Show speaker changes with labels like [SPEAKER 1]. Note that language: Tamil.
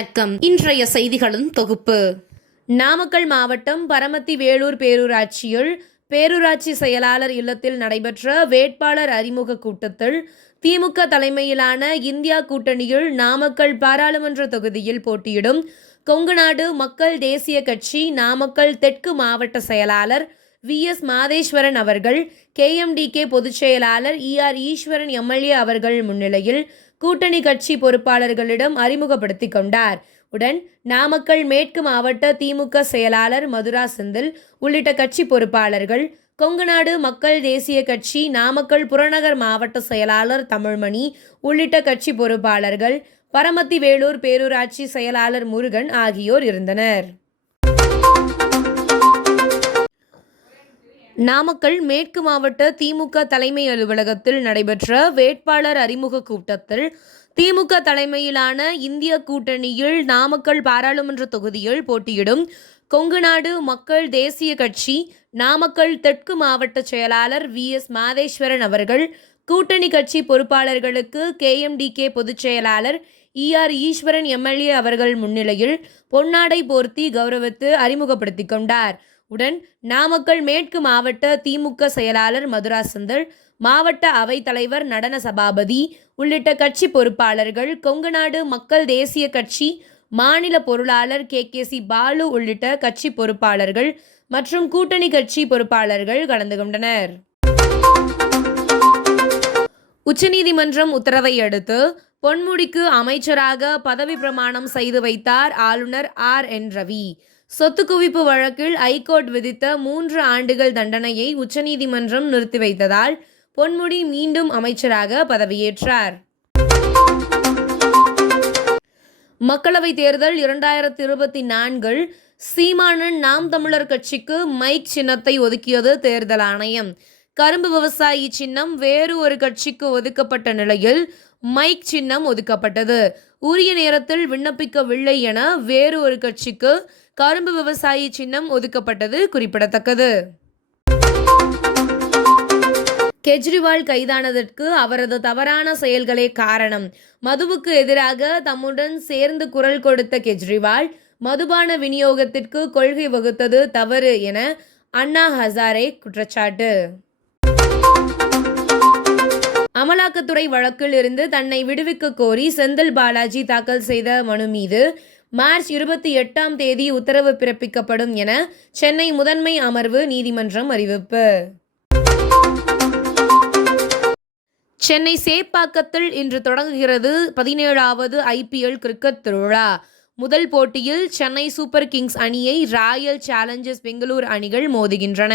[SPEAKER 1] வணக்கம். இன்றைய செய்திகளின் தொகுப்பு. நாமக்கல் மாவட்டம் பரமத்தி வேலூர் பேரூராட்சியில் பேரூராட்சி செயலாளர் இல்லத்தில் நடைபெற்ற வேட்பாளர் அறிமுக கூட்டத்தில் திமுக தலைமையிலான இந்தியா கூட்டணியில் நாமக்கல் பாராளுமன்ற தொகுதியில் போட்டியிடும் கொங்குநாடு மக்கள் தேசிய கட்சி நாமக்கல் தெற்கு மாவட்ட செயலாளர் வி. எஸ். மாதேஸ்வரன் அவர்கள் கேஎம்டிகே பொதுச் செயலாளர் இஆர் ஈஸ்வரன் எம்எல்ஏ அவர்கள் முன்னிலையில் கூட்டணி கட்சி பொறுப்பாளர்களிடம் அறிமுகப்படுத்தி கொண்டார். உடன் நாமக்கல் மேற்கு மாவட்ட திமுக செயலாளர் மதுரா செந்தில் உள்ளிட்ட கட்சி பொறுப்பாளர்கள் கொங்குநாடு மக்கள் தேசிய கட்சி நாமக்கல் புறநகர் மாவட்ட செயலாளர் தமிழ்மணி உள்ளிட்ட கட்சி பொறுப்பாளர்கள் பரமத்தி வேலூர் பேரூராட்சி செயலாளர் முருகன் ஆகியோர் இருந்தனர். நாமக்கல் மேற்கு மாவட்ட திமுக தலைமை அலுவலகத்தில் நடைபெற்ற வேட்பாளர் அறிமுக கூட்டத்தில் திமுக தலைமையிலான இந்திய கூட்டணியில் நாமக்கல் பாராளுமன்ற தொகுதியில் போட்டியிடும் கொங்குநாடு மக்கள் தேசிய கட்சி நாமக்கல் தெற்கு மாவட்ட செயலாளர் வி. எஸ். மாதேஸ்வரன் அவர்கள் கூட்டணி கட்சி பொறுப்பாளர்களுக்கு கேஎம்டிகே பொதுச் செயலாளர் இஆர் ஈஸ்வரன் எம்எல்ஏ அவர்கள் முன்னிலையில் பொன்னாடை போர்த்தி கௌரவித்து அறிமுகப்படுத்திக் கொண்டார். உடன் நாமக்கல் மேற்கு மாவட்ட திமுக செயலாளர் மதுரா மாவட்ட அவைத்தலைவர் நடன சபாபதி உள்ளிட்ட கட்சி பொறுப்பாளர்கள் கொங்குநாடு மக்கள் தேசிய கட்சி மாநில பொருளாளர் கே. கே. சி. பாலு உள்ளிட்ட கட்சி பொறுப்பாளர்கள் மற்றும் கூட்டணி கட்சி பொறுப்பாளர்கள் கலந்து கொண்டனர். உச்சநீதிமன்றம் உத்தரவை அடுத்து பொன்முடிக்கு அமைச்சராக பதவி பிரமாணம் செய்து வைத்தார் ஆளுநர் ஆர். என். ரவி. சொத்து குவிப்பு வழக்கில் ஐகோர்ட் விதித்த மூன்று ஆண்டுகள் தண்டனையை உச்சநீதிமன்றம் நிறுத்தி வைத்ததால் பொன்முடி மீண்டும் அமைச்சராக பதவியேற்றார். மக்களவைத் தேர்தல் இரண்டாயிரத்தி இருபத்தி நான்கில் சீமானன் நாம் தமிழர் கட்சிக்கு மைக் சின்னத்தை ஒதுக்கியது தேர்தல் ஆணையம். கரும்பு விவசாயி சின்னம் வேறு ஒரு கட்சிக்கு ஒதுக்கப்பட்ட நிலையில் மைக் சின்னம் ஒதுக்கப்பட்டது. உரிய நேரத்தில் விண்ணப்பிக்கவில்லை என வேறு ஒரு கட்சிக்கு கரும்பு விவசாயி சின்னம் ஒதுக்கப்பட்டது குறிப்பிடத்தக்கது. கெஜ்ரிவால் கைதானதற்கு அவரது தவறான செயல்களே காரணம். மதுவுக்கு எதிராக தம்முடன் சேர்ந்து குரல் கொடுத்த கெஜ்ரிவால் மதுபான விநியோகத்திற்கு கொள்கை வகுத்தது தவறு என அண்ணா ஹசாரே குற்றச்சாட்டு. அமலாக்கத்துறை வழக்கில் இருந்து தன்னை விடுவிக்க கோரி செந்தில் பாலாஜி தாக்கல் செய்த மனு மீது மார்ச் இருபத்தி எட்டாம் தேதி உத்தரவு பிறப்பிக்கப்படும் என சென்னை முதன்மை அமர்வு நீதிமன்றம் அறிவிப்பு. சென்னை சேப்பாக்கத்தில் இன்று தொடங்குகிறது பதினேழாவது ஐபிஎல் கிரிக்கெட் திருவிழா. முதல் போட்டியில் சென்னை சூப்பர் கிங்ஸ் அணியை ராயல் சேலஞ்சர்ஸ் பெங்களூர் அணிகள் மோதுகின்றன.